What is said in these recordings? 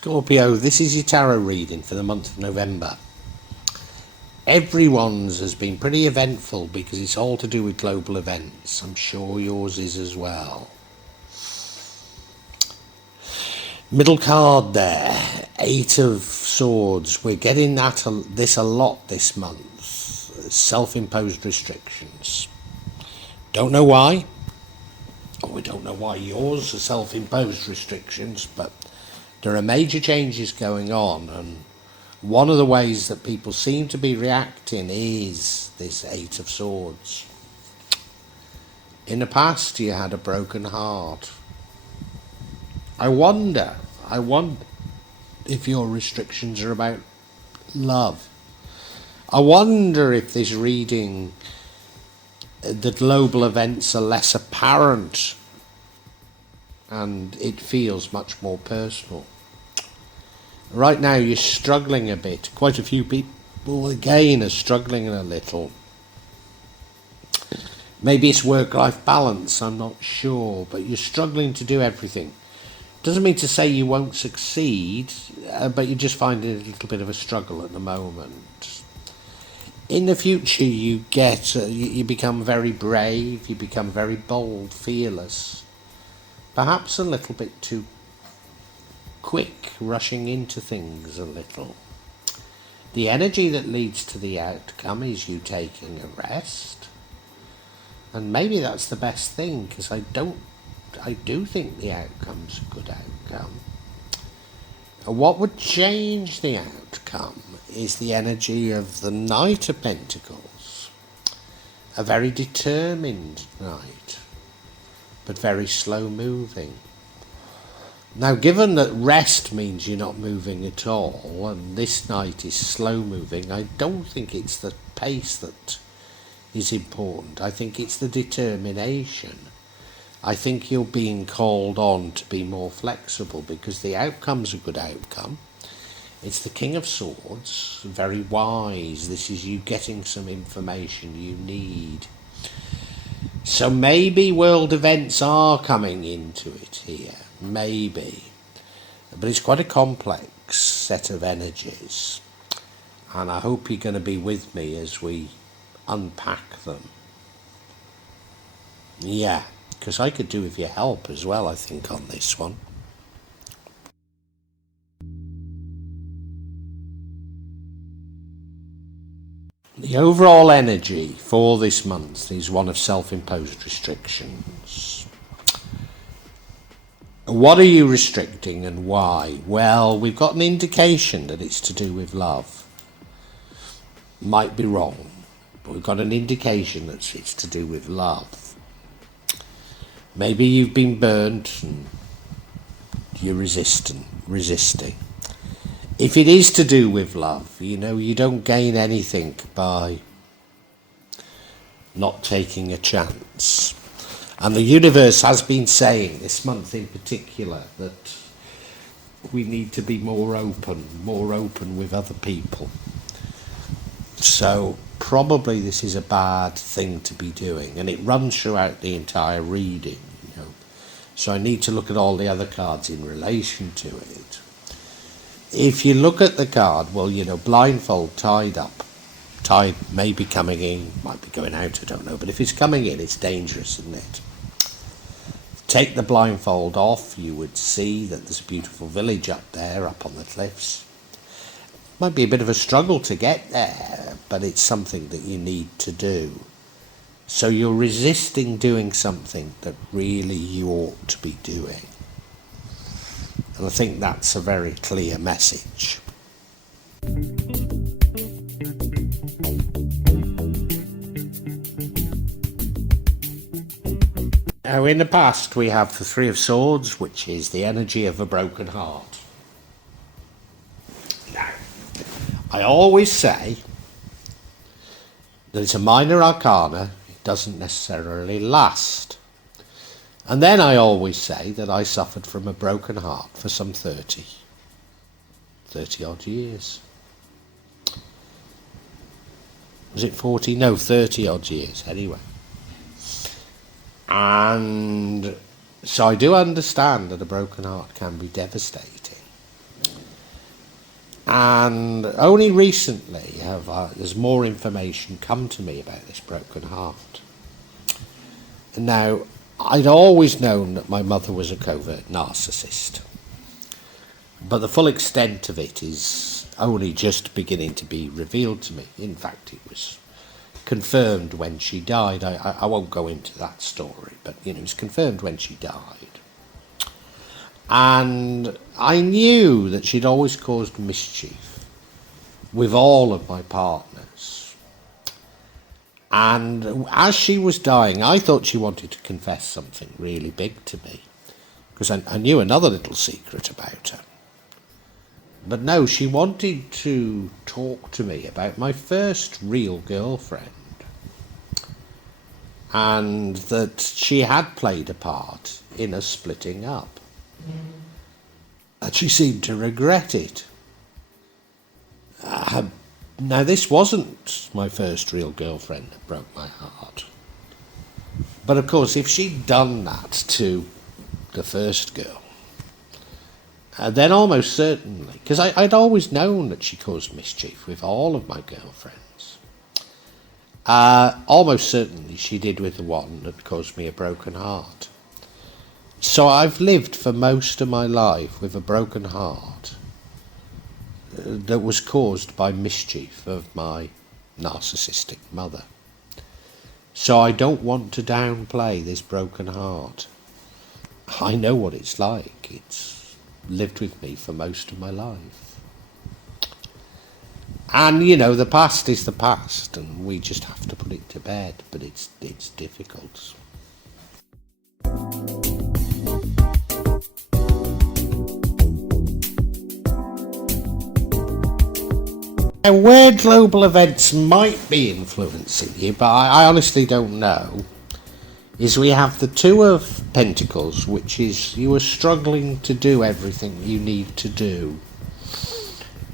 Scorpio, this is your tarot reading for the month of November. Everyone's has been pretty eventful because it's all to do with global events. I'm sure yours is as well. Middle card there, 8 of Swords. We're getting this a lot this month. Self-imposed restrictions. Don't know why. We don't know why yours are self-imposed restrictions, but there are major changes going on, and one of the ways that people seem to be reacting is this 8 of Swords. In the past, you had a broken heart. I wonder if your restrictions are about love. I wonder if this reading, the global events are less apparent and it feels much more personal. Right now you're struggling a bit. Quite a few people again are struggling a little. Maybe it's work-life balance, I'm not sure, but you're struggling to do everything. Doesn't mean to say you won't succeed, but you just find it a little bit of a struggle at the moment. In the future you become very brave, you become very bold, fearless. Perhaps a little bit too quick, rushing into things a little. The energy that leads to the outcome is you taking a rest. And maybe that's the best thing, because I do think the outcome's a good outcome. And what would change the outcome is the energy of the Knight of Pentacles. A very determined knight, but very slow moving. Now, given that rest means you're not moving at all, and this knight is slow moving, I don't think it's the pace that is important. I think it's the determination. I think you're being called on to be more flexible because the outcome's a good outcome. It's the King of Swords, very wise. This is you getting some information you need. So maybe world events are coming into it here, maybe. But it's quite a complex set of energies. And I hope you're going to be with me as we unpack them. Yeah, because I could do with your help as well, I think, on this one. The overall energy for this month is one of self-imposed restrictions. What are you restricting and why? Well, we've got an indication that it's to do with love. Might be wrong, but we've got an indication that it's to do with love. Maybe you've been burnt and you're resisting. If it is to do with love, you don't gain anything by not taking a chance. And the universe has been saying, this month in particular, that we need to be more open with other people. So probably this is a bad thing to be doing, and it runs throughout the entire reading. So I need to look at all the other cards in relation to it. If you look at the card, well, blindfold, tied up. Tide may be coming in, might be going out, I don't know. But if it's coming in, it's dangerous, isn't it? Take the blindfold off, you would see that there's a beautiful village up there, up on the cliffs. Might be a bit of a struggle to get there, but it's something that you need to do. So you're resisting doing something that really you ought to be doing. And I think that's a very clear message. Now, in the past, we have the 3 of Swords, which is the energy of a broken heart. Now, I always say that it's a minor arcana, it doesn't necessarily last. And then I always say that I suffered from a broken heart for some 30 odd years. Was it 40? No, 30 odd years anyway. And so I do understand that a broken heart can be devastating. And only recently there's more information come to me about this broken heart. Now, I'd always known that my mother was a covert narcissist, but the full extent of it is only just beginning to be revealed to me. In fact, it was confirmed when she died. I won't go into that story, but it was confirmed when she died. And I knew that she'd always caused mischief with all of my partners. And as she was dying, I thought she wanted to confess something really big to me, because I knew another little secret about her. But no, she wanted to talk to me about my first real girlfriend, and that she had played a part in us splitting up. And she seemed to regret it. Now, this wasn't my first real girlfriend that broke my heart. But of course, if she'd done that to the first girl, then almost certainly, because I'd always known that she caused mischief with all of my girlfriends, almost certainly she did with the one that caused me a broken heart. So I've lived for most of my life with a broken heart that was caused by mischief of my narcissistic mother. So I don't want to downplay this broken heart. I know what it's like. It's lived with me for most of my life. And the past is the past, and we just have to put it to bed, but it's difficult. Now, where global events might be influencing you, but I honestly don't know, is we have the Two of Pentacles, which is you are struggling to do everything you need to do.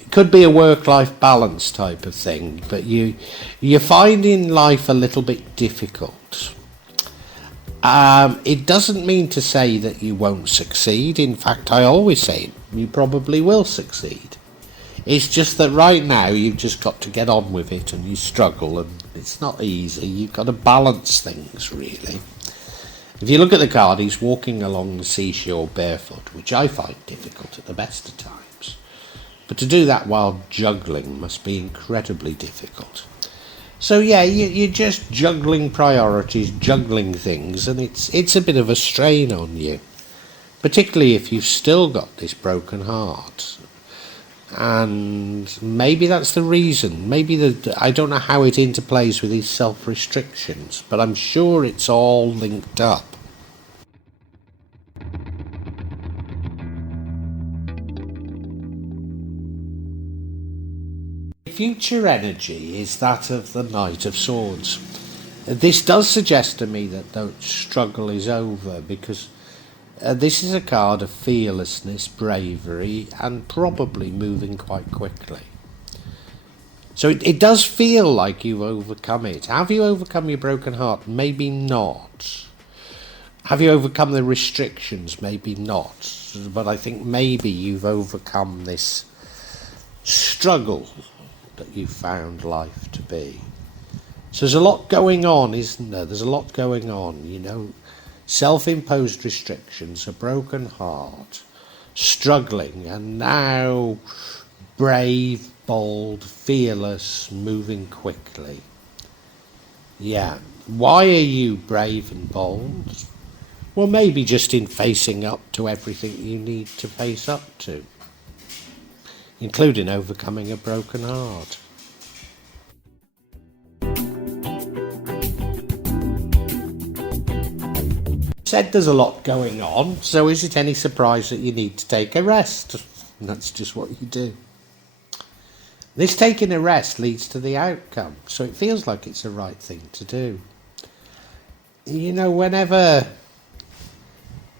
It could be a work-life balance type of thing, but you're finding life a little bit difficult. It doesn't mean to say that you won't succeed. In fact, I always say you probably will succeed. It's just that right now you've just got to get on with it, and you struggle, and it's not easy. You've got to balance things, really. If you look at the card, he's walking along the seashore barefoot, which I find difficult at the best of times. But to do that while juggling must be incredibly difficult. So yeah, you're just juggling priorities, juggling things, and it's a bit of a strain on you, particularly if you've still got this broken heart. And maybe that's the reason. Maybe I don't know how it interplays with these self-restrictions, but I'm sure it's all linked up. Future energy is that of the Knight of Swords. This does suggest to me that the struggle is over, because this is a card of fearlessness, bravery, and probably moving quite quickly. So it does feel like you've overcome it. Have you overcome your broken heart? Maybe not. Have you overcome the restrictions? Maybe not. But I think maybe you've overcome this struggle that you found life to be. So there's a lot going on, isn't there? There's a lot going on, self-imposed restrictions, a broken heart, struggling, and now brave, bold, fearless, moving quickly. Yeah. Why are you brave and bold? Well, maybe just in facing up to everything you need to face up to, including overcoming a broken heart. Said there's a lot going on, so is it any surprise that you need to take a rest? That's just what you do. This taking a rest leads to the outcome, so it feels like it's the right thing to do. Whenever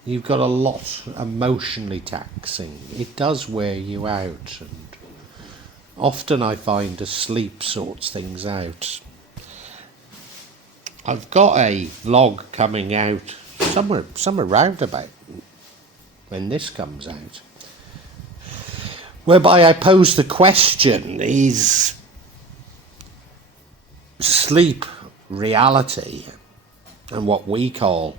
you've got a lot emotionally taxing, it does wear you out, and often I find a sleep sorts things out. I've got a vlog coming out somewhere round about when this comes out, whereby I pose the question, is sleep reality, and what we call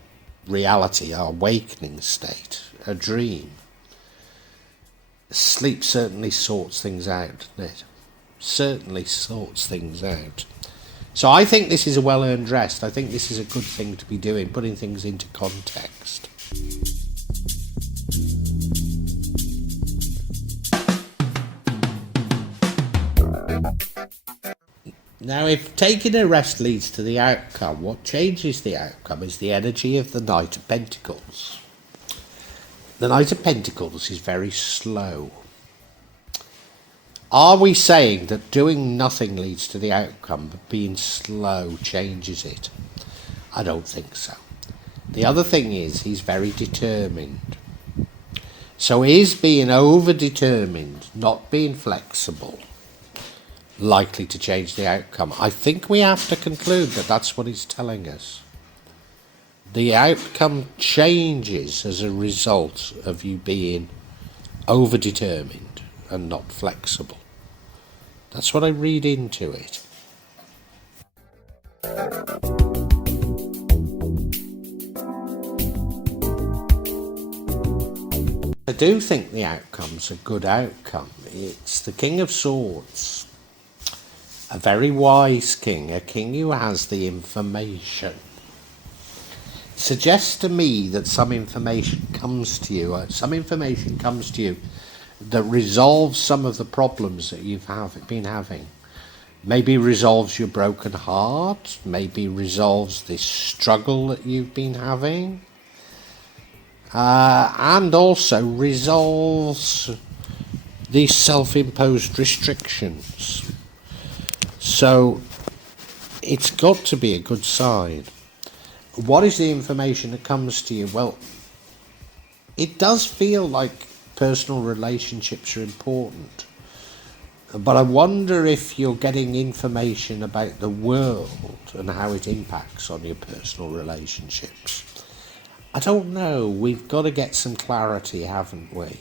reality, our awakening state, a dream? Sleep certainly sorts things out, doesn't it? Certainly sorts things out. So I think this is a well-earned rest. I think this is a good thing to be doing, putting things into context. Now, if taking a rest leads to the outcome, what changes the outcome is the energy of the Knight of Pentacles. The Knight of Pentacles is very slow. Are we saying that doing nothing leads to the outcome, but being slow changes it? I don't think so. The other thing is, he's very determined. So is being over-determined, not being flexible, likely to change the outcome? I think we have to conclude that that's what he's telling us. The outcome changes as a result of you being over-determined and not flexible. That's what I read into it. I do think the outcome's a good outcome. It's the King of Swords. A very wise king, a king who has the information. Suggests to me that some information comes to you that resolves some of the problems that you've been having. Maybe resolves your broken heart, maybe resolves this struggle that you've been having, and also resolves these self-imposed restrictions. So it's got to be a good sign. What is the information that comes to you? Well, it does feel like personal relationships are important. But I wonder if you're getting information about the world and how it impacts on your personal relationships. I don't know. We've got to get some clarity, haven't we?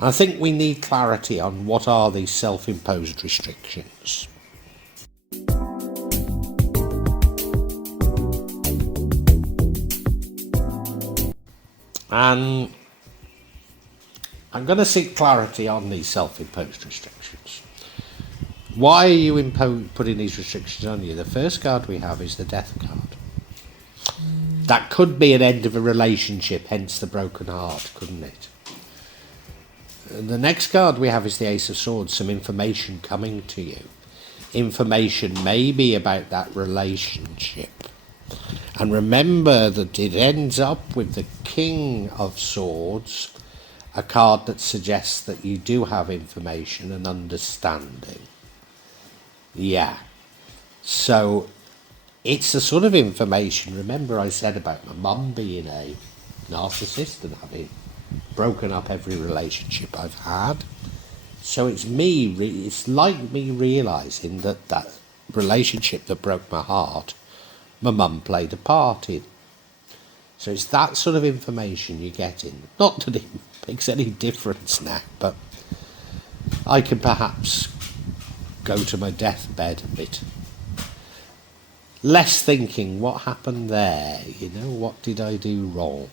I think we need clarity on what are these self-imposed restrictions. And I'm going to seek clarity on these self-imposed restrictions. Why are you putting these restrictions on you? The first card we have is the Death card. That could be an end of a relationship, hence the broken heart, couldn't it? The next card we have is the Ace of Swords, some information coming to you. Information maybe about that relationship. And remember that it ends up with the King of Swords, a card that suggests that you do have information and understanding. Yeah. So it's the sort of information, remember I said about my mum being a narcissist and having broken up every relationship I've had. So it's like me realising that relationship that broke my heart, my mum played a part in. So it's that sort of information you're getting. Not that it makes any difference now, but I can perhaps go to my deathbed a bit less thinking, what happened there? What did I do wrong?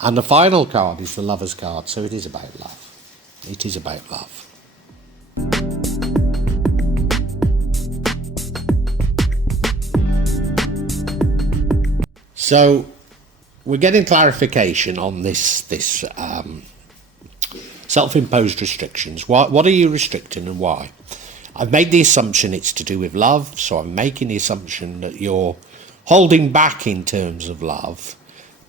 And the final card is the Lover's card, so it is about love. It is about love. So we're getting clarification on this self-imposed restrictions. What are you restricting and why? I've made the assumption it's to do with love, so I'm making the assumption that you're holding back in terms of love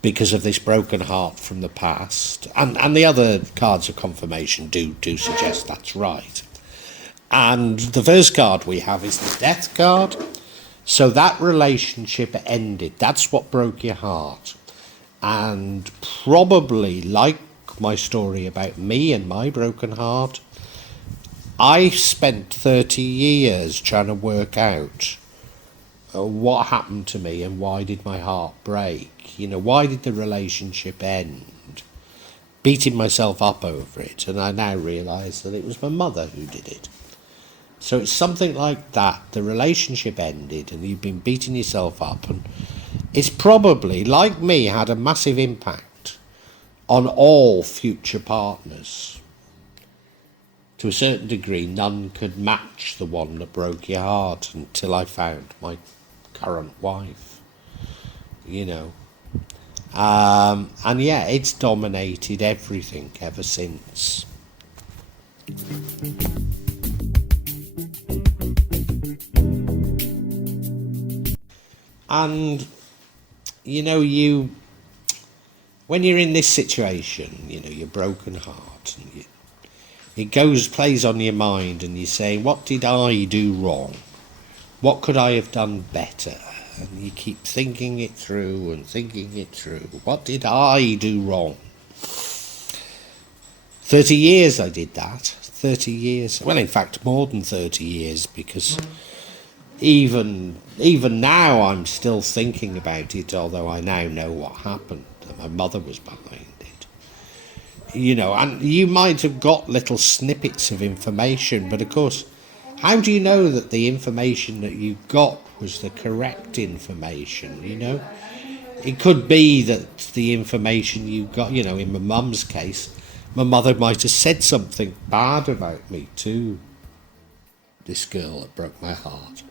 because of this broken heart from the past. And the other cards of confirmation do suggest that's right. And the first card we have is the Death card. So that relationship ended. That's what broke your heart. And probably, like my story about me and my broken heart, I spent 30 years trying to work out what happened to me and why did my heart break. Why did the relationship end? beating myself up over it, and I now realise that it was my mother who did it. So it's something like that. The relationship ended and you've been beating yourself up, and it's probably, like me, had a massive impact on all future partners. To a certain degree, none could match the one that broke your heart until I found my current wife, you know. And yeah, it's dominated everything ever since. And, you know, when you're in this situation, you know, your broken heart, and it plays on your mind, and you say, what did I do wrong? What could I have done better? And you keep thinking it through and thinking it through. What did I do wrong? 30 years I did that. 30 years. Well, in fact, more than 30 years, because even now I'm still thinking about it, although I now know what happened, that my mother was behind it. You know, and you might have got little snippets of information, but of course, how do you know that the information that you got was the correct information, you know? It could be that the information you got, you know, in my mum's case, my mother might have said something bad about me to this girl that broke my heart.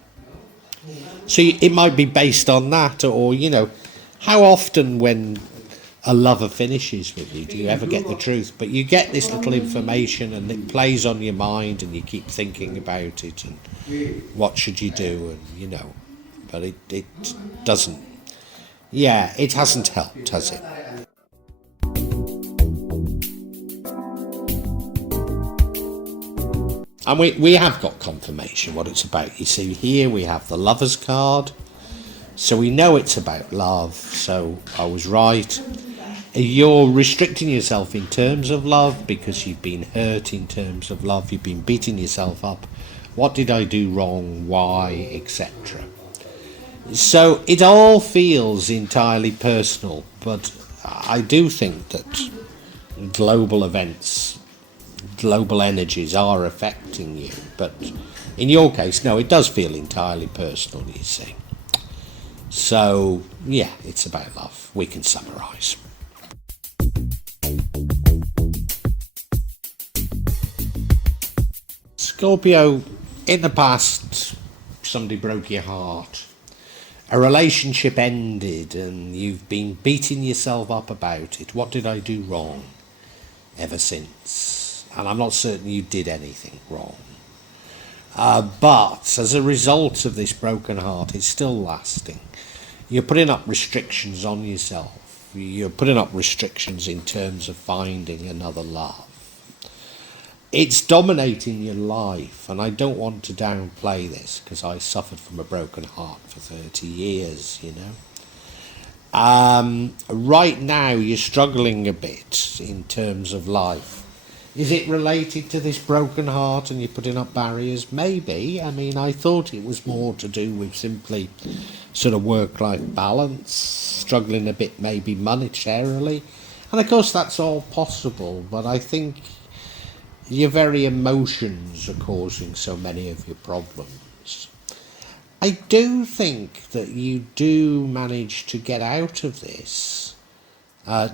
So it might be based on that, or, you know, how often when a lover finishes with you do you ever get the truth? But you get this little information and it plays on your mind and you keep thinking about it and what should you do, and, you know, but it doesn't, yeah, it hasn't helped, has it? And we have got confirmation what it's about. You see, here we have the Lover's card. So we know it's about love. So I was right. You're restricting yourself in terms of love because you've been hurt in terms of love. You've been beating yourself up. What did I do wrong? Why? Etc. So it all feels entirely personal. But I do think that global events, global energies are affecting you, but in your case, no, it does feel entirely personal, you see. So, yeah, it's about love. We can summarise. Scorpio, in the past, somebody broke your heart. A relationship ended and you've been beating yourself up about it. What did I do wrong? Ever since. And I'm not certain you did anything wrong. But as a result of this broken heart, it's still lasting. You're putting up restrictions on yourself. You're putting up restrictions in terms of finding another love. It's dominating your life, and I don't want to downplay this because I suffered from a broken heart for 30 years, you know. Right now you're struggling a bit in terms of life. Is it related to this broken heart and you're putting up barriers? Maybe. I mean, I thought it was more to do with simply sort of work-life balance, struggling a bit maybe monetarily. And of course that's all possible, but I think your very emotions are causing so many of your problems. I do think that you do manage to get out of this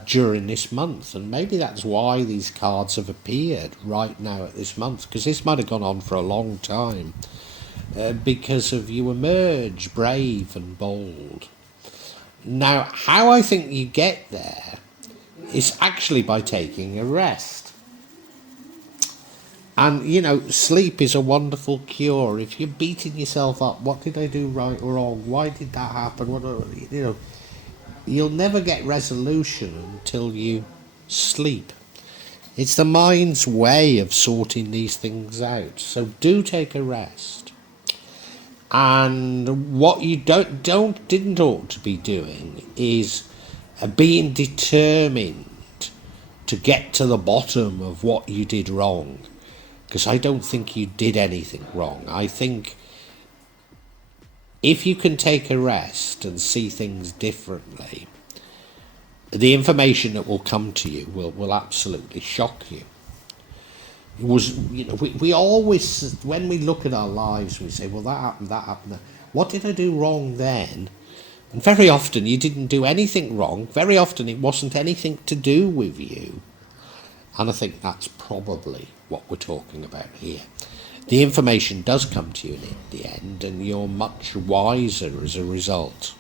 during this month, and maybe that's why these cards have appeared right now at this month, because this might have gone on for a long time, because of you emerge brave and bold. Now, how I think you get there is actually by taking a rest. And, you know, sleep is a wonderful cure. If you're beating yourself up, what did I do right or wrong? Why did that happen? You know, you'll never get resolution until you sleep. It's the mind's way of sorting these things out. So do take a rest. And what you didn't ought to be doing is being determined to get to the bottom of what you did wrong. Because I don't think you did anything wrong. I think if you can take a rest and see things differently, The information that will come to you will absolutely shock you. It was, we always, when we look at our lives, we say, well, that happened. What did I do wrong then? And very often you didn't do anything wrong. Very often it wasn't anything to do with you. And I think that's probably what we're talking about here. The information does come to you in the end, and you're much wiser as a result.